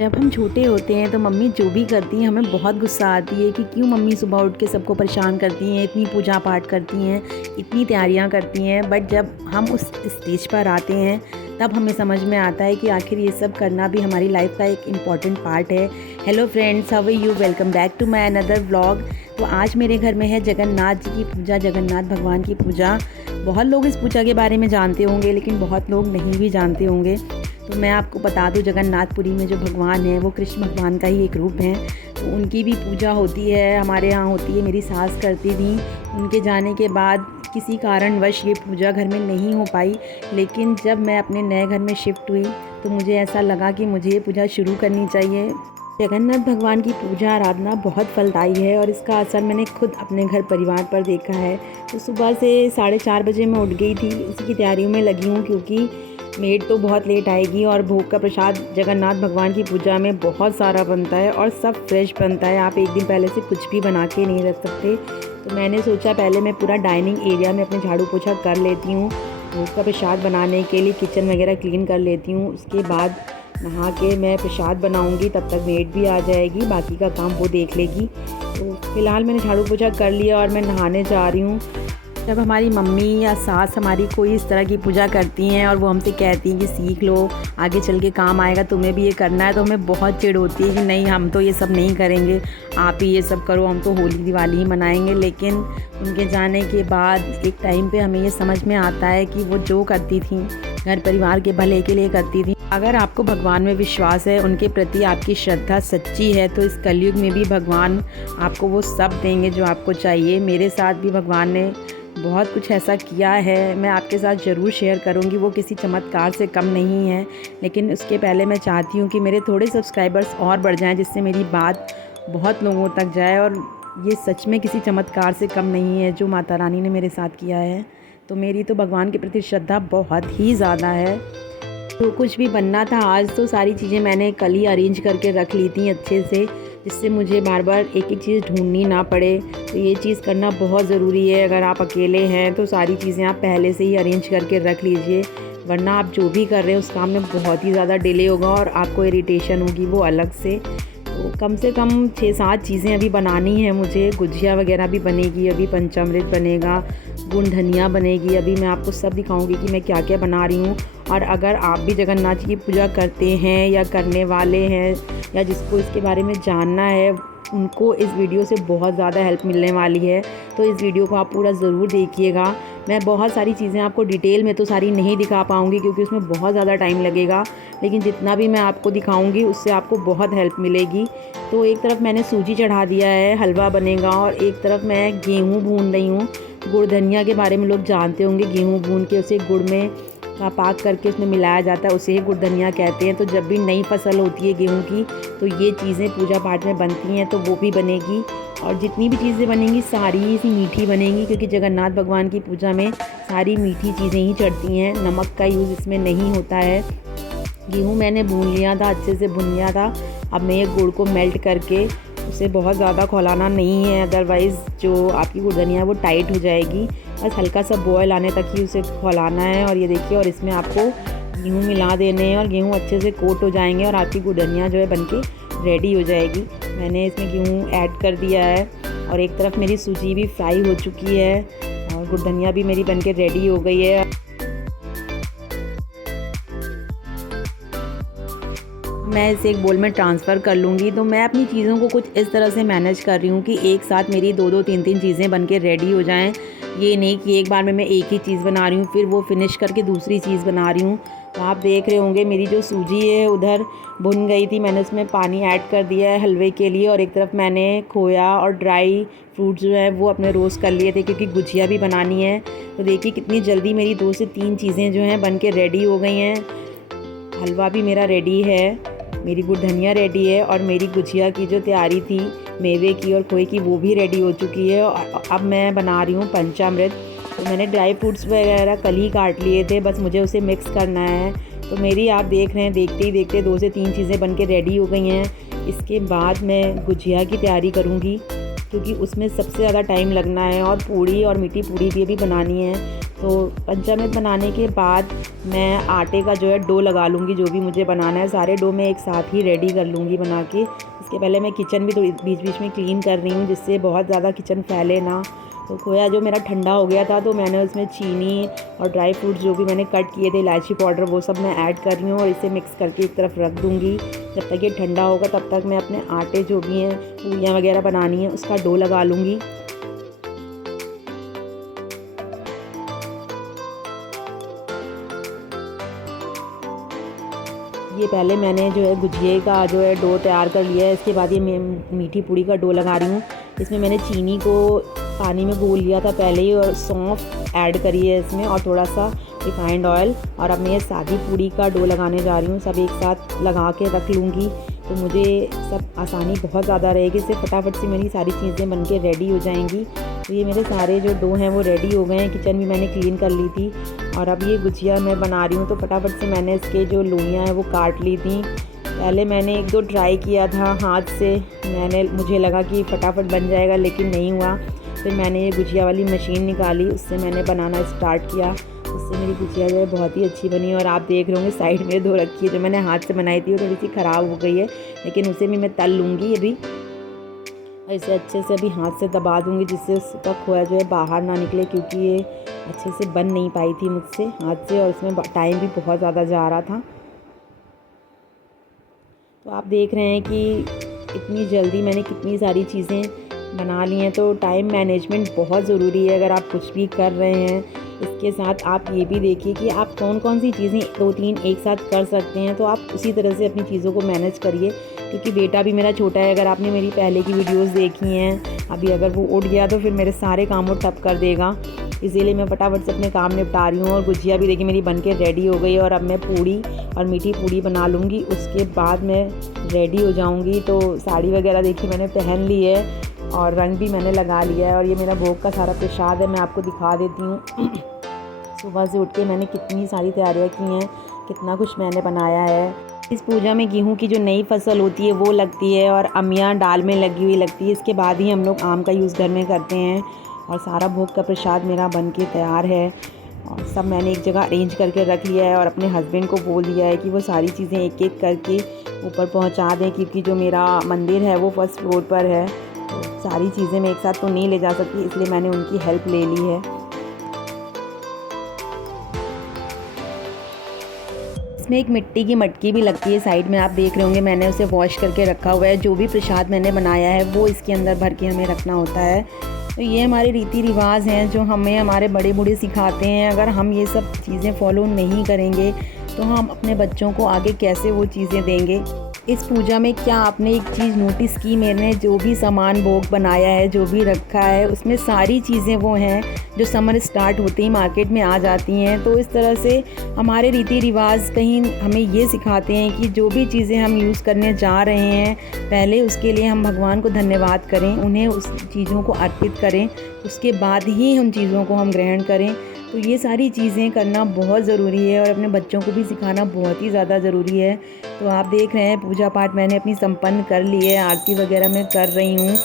जब हम छोटे होते हैं तो मम्मी जो भी करती हैं हमें बहुत गुस्सा आती है कि क्यों मम्मी सुबह उठ के सबको परेशान करती हैं, इतनी पूजा पाठ करती हैं, इतनी तैयारियां करती हैं। बट जब हम उस स्टेज पर आते हैं तब हमें समझ में आता है कि आखिर ये सब करना भी हमारी लाइफ का एक इम्पॉर्टेंट पार्ट है। Hello friends, how are you? Welcome back to my another vlog. तो आज मेरे घर में है जगन्नाथ जी की पूजा, जगन्नाथ भगवान की पूजा। बहुत लोग इस पूजा के बारे में जानते होंगे लेकिन बहुत लोग नहीं भी जानते होंगे। तो मैं आपको बता दूं, जगन्नाथपुरी में जो भगवान हैं वो कृष्ण भगवान का ही एक रूप हैं। तो उनकी भी पूजा होती है, हमारे यहाँ होती है, मेरी सास करती थी। उनके जाने के बाद किसी कारणवश ये पूजा घर में नहीं हो पाई, लेकिन जब मैं अपने नए घर में शिफ्ट हुई तो मुझे ऐसा लगा कि मुझे ये पूजा शुरू करनी चाहिए। जगन्नाथ भगवान की पूजा आराधना बहुत फलदायी है और इसका असर मैंने खुद अपने घर परिवार पर देखा है। तो सुबह से 4:30 बजे मैं उठ गई थी, इसी की तैयारियों में लगी हूँ क्योंकि मेड तो बहुत लेट आएगी और भोग का प्रसाद जगन्नाथ भगवान की पूजा में बहुत सारा बनता है और सब फ्रेश बनता है। आप एक दिन पहले से कुछ भी बना के नहीं रख सकते। तो मैंने सोचा पहले मैं पूरा डाइनिंग एरिया में अपने झाड़ू पोछा कर लेती हूँ। भोग का प्रसाद बनाने के लिए किचन वगैरह क्लीन कर लेती हूँ। उसके बाद नहा के मैं प्रसाद बनाऊँगी, तब तक मेड भी आ जाएगी, बाकी का काम वो देख लेगी। तो फिलहाल मैंने झाड़ू पोछा कर लिया और मैं नहाने जा रही हूँ। जब हमारी मम्मी या सास हमारी कोई इस तरह की पूजा करती हैं और वो हमसे कहती हैं कि सीख लो, आगे चल के काम आएगा, तुम्हें भी ये करना है, तो हमें बहुत चिढ़ होती है कि नहीं, हम तो ये सब नहीं करेंगे, आप ही ये सब करो, हम तो होली दिवाली ही मनाएंगे। लेकिन उनके जाने के बाद एक टाइम पे हमें ये समझ में आता है कि वो जो करती थी घर परिवार के भले के लिए करती थी। अगर आपको भगवान में विश्वास है, उनके प्रति आपकी श्रद्धा सच्ची है, तो इस कलयुग में भी भगवान आपको वो सब देंगे जो आपको चाहिए। मेरे साथ भी भगवान ने बहुत कुछ ऐसा किया है, मैं आपके साथ ज़रूर शेयर करूंगी। वो किसी चमत्कार से कम नहीं है, लेकिन उसके पहले मैं चाहती हूँ कि मेरे थोड़े सब्सक्राइबर्स और बढ़ जाएं, जिससे मेरी बात बहुत लोगों तक जाए। और ये सच में किसी चमत्कार से कम नहीं है जो माता रानी ने मेरे साथ किया है। तो मेरी तो भगवान के प्रति श्रद्धा बहुत ही ज़्यादा है। जो कुछ भी बनना था आज, तो सारी चीज़ें मैंने कल ही अरेंज करके रख ली थी अच्छे से, जिससे मुझे बार बार एक एक चीज़ ढूंढनी ना पड़े। तो ये चीज़ करना बहुत ज़रूरी है। अगर आप अकेले हैं तो सारी चीज़ें आप पहले से ही अरेंज करके रख लीजिए, वरना आप जो भी कर रहे हैं उस काम में बहुत ही ज़्यादा डिले होगा और आपको इरिटेशन होगी वो अलग से। तो कम से कम 6-7 चीज़ें अभी बनानी है मुझे। गुजिया वगैरह भी बनेगी, अभी पंचामृत बनेगा, गुण धनिया बनेगी। अभी मैं आपको सब दिखाऊंगी कि मैं क्या क्या बना रही हूँ। और अगर आप भी जगन्नाथ जी की पूजा करते हैं या करने वाले हैं या जिसको इसके बारे में जानना है, उनको इस वीडियो से बहुत ज़्यादा हेल्प मिलने वाली है। तो इस वीडियो को आप पूरा ज़रूर देखिएगा। मैं बहुत सारी चीज़ें आपको डिटेल में तो सारी नहीं दिखा पाऊँगी क्योंकि उसमें बहुत ज़्यादा टाइम लगेगा, लेकिन जितना भी मैं आपको दिखाऊँगी उससे आपको बहुत हेल्प मिलेगी। तो एक तरफ मैंने सूजी चढ़ा दिया है, हलवा बनेगा, और एक तरफ मैं गेहूँ भून रही हूँ। गुड़ धनिया के बारे में लोग जानते होंगे, गेहूँ भून के उसे गुड़ में का पाक करके उसमें मिलाया जाता है, उसे ही गुड़ धनिया कहते हैं। तो जब भी नई फसल होती है गेहूं की, तो ये चीज़ें पूजा पाठ में बनती हैं, तो वो भी बनेगी। और जितनी भी चीज़ें बनेंगी सारी ही मीठी बनेंगी, क्योंकि जगन्नाथ भगवान की पूजा में सारी मीठी चीज़ें ही चढ़ती हैं, नमक का यूज़ इसमें नहीं होता है। गेहूँ मैंने भून लिया था, अच्छे से भून लिया था। अब मैं ये गुड़ को मेल्ट करके उसे बहुत ज़्यादा खौलाना नहीं है, अदरवाइज़ जो आपकी गुड़ धनिया वो टाइट हो जाएगी। बस हल्का सा बॉयल आने तक ही उसे खौलाना है। और ये देखिए, और इसमें आपको गेहूँ मिला देने हैं और गेहूँ अच्छे से कोट हो जाएंगे और आपकी गुड़ धनिया जो है बनके रेडी हो जाएगी। मैंने इसमें गेहूँ ऐड कर दिया है और एक तरफ मेरी सूजी भी फ्राई हो चुकी है और गुड़ धनिया भी मेरी बनके रेडी हो गई है। मैं इसे एक बोल में ट्रांसफ़र कर लूँगी। तो मैं अपनी चीज़ों को कुछ इस तरह से मैनेज कर रही हूँ कि एक साथ मेरी 2-2, 3-3 चीज़ें बन के रेडी हो जाएं। ये नहीं कि एक बार में मैं एक ही चीज़ बना रही हूँ फिर वो फिनिश करके दूसरी चीज़ बना रही हूँ। तो आप देख रहे होंगे मेरी जो सूजी है उधर भुन गई थी, मैंने उसमें पानी ऐड कर दिया है हलवे के लिए। और एक तरफ मैंने खोया और ड्राई फ्रूट्स जो है वो अपने रोस्ट कर लिए थे क्योंकि गुजिया भी बनानी है। तो देखिए कितनी जल्दी मेरी 2 से 3 चीज़ें जो हैं बन के रेडी हो गई हैं। हलवा भी मेरा रेडी है, मेरी गुड़ धनिया रेडी है, और मेरी गुजिया की जो तैयारी थी मेवे की और खोए की वो भी रेडी हो चुकी है। और अब मैं बना रही हूँ पंचामृत। तो मैंने ड्राई फ्रूट्स वगैरह कल ही काट लिए थे, बस मुझे उसे मिक्स करना है। तो मेरी आप देख रहे हैं देखते ही देखते 2 से 3 चीज़ें बन के रेडी हो गई हैं। इसके बाद मैं गुजिया की तैयारी करूँगी क्योंकि उसमें सबसे ज़्यादा टाइम लगना है, और पूड़ी और मीठी पूड़ी भी बनानी है। तो 15 मिनट बनाने के बाद मैं आटे का जो है डो लगा लूँगी, जो भी मुझे बनाना है। सारे डो मैं एक साथ ही रेडी कर लूँगी बना के। इसके पहले मैं किचन भी थोड़ी बीच बीच में क्लीन कर रही हूँ, जिससे बहुत ज़्यादा किचन फैले ना। तो खोया जो मेरा ठंडा हो गया था, तो मैंने उसमें चीनी और ड्राई फ्रूट्स जो भी मैंने कट किए थे, इलायची पाउडर, वो सब मैं ऐड कर रही हूँ और इसे मिक्स करके एक तरफ रख दूँगी। जब तक ये ठंडा होगा तब तक मैं अपने आटे जो भी हैं, पूरियाँ वगैरह बनानी है, उसका डो लगा लूँगी। ये पहले मैंने जो है गुजिये का जो है डो तैयार कर लिया है। इसके बाद ये मैं मीठी पूड़ी का डो लगा रही हूँ। इसमें मैंने चीनी को पानी में घोल लिया था पहले ही, और सौंफ ऐड करी है इसमें, और थोड़ा सा रिफाइंड ऑयल। और अब मैं ये सादी पूड़ी का डो लगाने जा रही हूँ। सब एक साथ लगा के रख लूँगी, तो मुझे सब आसानी बहुत ज़्यादा रहेगी। इससे फटाफट से मेरी सारी चीज़ें बन के रेडी हो जाएंगी। तो ये मेरे सारे जो डो हैं वो रेडी हो गए हैं। किचन भी मैंने क्लीन कर ली थी, और अब ये गुजिया मैं बना रही हूँ। तो फटाफट से मैंने इसके जो लोइयाँ हैं वो काट ली थी। पहले मैंने 1-2 ट्राई किया था हाथ से, मुझे लगा कि फटाफट बन जाएगा, लेकिन नहीं हुआ। फिर मैंने ये गुजिया वाली मशीन निकाली, उससे मैंने बनाना स्टार्ट किया। उससे मेरी गुजिया जो है बहुत ही अच्छी बनी। और आप देख रहे होंगे साइड में धो रखी है, जो मैंने हाथ से बनाई थी वो थोड़ी सी ख़राब हो गई है, लेकिन उसे भी मैं तल लूँगी अभी। और इसे अच्छे से अभी हाथ से दबा दूँगी, जिससे उसका खोया जो है बाहर ना निकले, क्योंकि ये अच्छे से बन नहीं पाई थी मुझसे हाथ से, और इसमें टाइम भी बहुत ज़्यादा जा रहा था। तो आप देख रहे हैं कि इतनी जल्दी मैंने कितनी सारी चीज़ें बना ली हैं। तो टाइम मैनेजमेंट बहुत ज़रूरी है अगर आप कुछ भी कर रहे हैं। इसके साथ आप ये भी देखिए कि आप कौन कौन सी चीज़ें 2-3 एक साथ कर सकते हैं, तो आप उसी तरह से अपनी चीज़ों को मैनेज करिए। क्योंकि बेटा भी मेरा छोटा है, अगर आपने मेरी पहले की वीडियोस देखी हैं, अभी अगर वो उठ गया तो फिर मेरे सारे काम वो ठप कर देगा। इसीलिए मैं फटाफट से अपने काम निपटा रही हूँ। और गुजिया भी देखिए मेरी बनके रेडी हो गई, और अब मैं पूड़ी और मीठी पूड़ी बना लूँगी, उसके बाद मैं रेडी हो जाऊँगी। तो साड़ी वगैरह देखिए मैंने पहन ली है, और रंग भी मैंने लगा लिया है। और ये मेरा भोग का सारा प्रसाद है, मैं आपको दिखा देती हूँ। सुबह से उठ के मैंने कितनी सारी तैयारियाँ की हैं, कितना कुछ मैंने बनाया है। इस पूजा में गेहूं की जो नई फसल होती है वो लगती है, और अमियाँ दाल में लगी हुई लगती है। इसके बाद ही हम लोग आम का यूज़ घर में करते हैं। और सारा भोग का प्रसाद मेरा बन के तैयार है, और सब मैंने एक जगह अरेंज करके रख लिया है। और अपने हस्बैंड को बोल दिया है कि वो सारी चीज़ें एक एक करके ऊपर पहुंचा दें, क्योंकि जो मेरा मंदिर है वो फर्स्ट फ्लोर पर है। तो सारी चीज़ें मैं एक साथ तो नहीं ले जा सकती, इसलिए मैंने उनकी हेल्प ले ली है। इसमें एक मिट्टी की मटकी भी लगती है साइड में, आप देख रहे होंगे मैंने उसे वॉश करके रखा हुआ है। जो भी प्रसाद मैंने बनाया है वो इसके अंदर भर के हमें रखना होता है। तो ये हमारे रीति रिवाज हैं जो हमें हमारे बड़े बूढ़े सिखाते हैं। अगर हम ये सब चीज़ें फॉलो नहीं करेंगे तो हम अपने बच्चों को आगे कैसे वो चीज़ें देंगे। इस पूजा में क्या आपने एक चीज़ नोटिस की, मैंने जो भी सामान भोग बनाया है, जो भी रखा है, उसमें सारी चीज़ें वो हैं जो समर स्टार्ट होते ही मार्केट में आ जाती हैं। तो इस तरह से हमारे रीति रिवाज कहीं हमें ये सिखाते हैं कि जो भी चीज़ें हम यूज़ करने जा रहे हैं, पहले उसके लिए हम भगवान को धन्यवाद करें, उन्हें उस चीज़ों को अर्पित करें, उसके बाद ही उन चीज़ों को हम ग्रहण करें। तो ये सारी चीज़ें करना बहुत ज़रूरी है, और अपने बच्चों को भी सिखाना बहुत ही ज़्यादा ज़रूरी है। तो आप देख रहे हैं पूजा पाठ मैंने अपनी संपन्न कर ली है, आरती वगैरह मैं कर रही हूँ।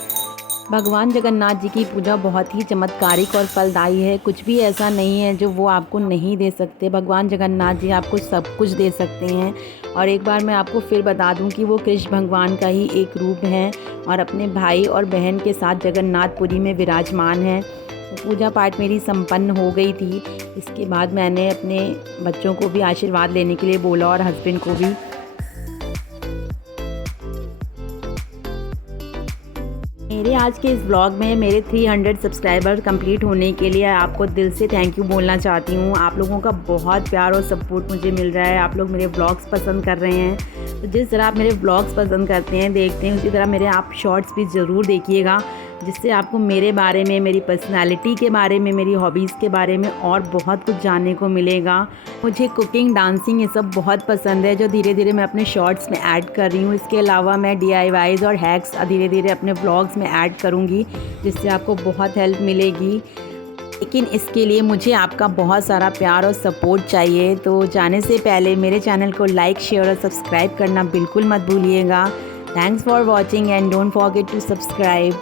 भगवान जगन्नाथ जी की पूजा बहुत ही चमत्कारिक और फलदायी है। कुछ भी ऐसा नहीं है जो वो आपको नहीं दे सकते। भगवान जगन्नाथ जी आपको सब कुछ दे सकते हैं। और एक बार मैं आपको फिर बता दूं कि वो कृष्ण भगवान का ही एक रूप हैं, और अपने भाई और बहन के साथ जगन्नाथपुरी में विराजमान हैं। पूजा पाठ मेरी संपन्न हो गई थी। इसके बाद मैंने अपने बच्चों को भी आशीर्वाद लेने के लिए बोला, और हस्बैंड को भी। मेरे आज के इस व्लॉग में मेरे 300 सब्सक्राइबर कंप्लीट होने के लिए आपको दिल से थैंक यू बोलना चाहती हूँ। आप लोगों का बहुत प्यार और सपोर्ट मुझे मिल रहा है। आप लोग मेरे व्लॉग्स पसंद कर रहे हैं। तो जिस तरह आप मेरे व्लॉग्स पसंद करते हैं, देखते हैं, उसी तरह मेरे आप शॉर्ट्स भी ज़रूर देखिएगा, जिससे आपको मेरे बारे में, मेरी पर्सनालिटी के बारे में, मेरी हॉबीज़ के बारे में और बहुत कुछ जानने को मिलेगा। मुझे कुकिंग, डांसिंग ये सब बहुत पसंद है, जो धीरे धीरे मैं अपने शॉर्ट्स में ऐड कर रही हूँ। इसके अलावा मैं DIYs और हैक्स धीरे धीरे अपने व्लॉग्स में ऐड करूँगी, जिससे आपको बहुत हेल्प मिलेगी। लेकिन इसके लिए मुझे आपका बहुत सारा प्यार और सपोर्ट चाहिए। तो जाने से पहले मेरे चैनल को लाइक, शेयर और सब्सक्राइब करना बिल्कुल मत भूलिएगा। Thanks for watching and don't forget to subscribe.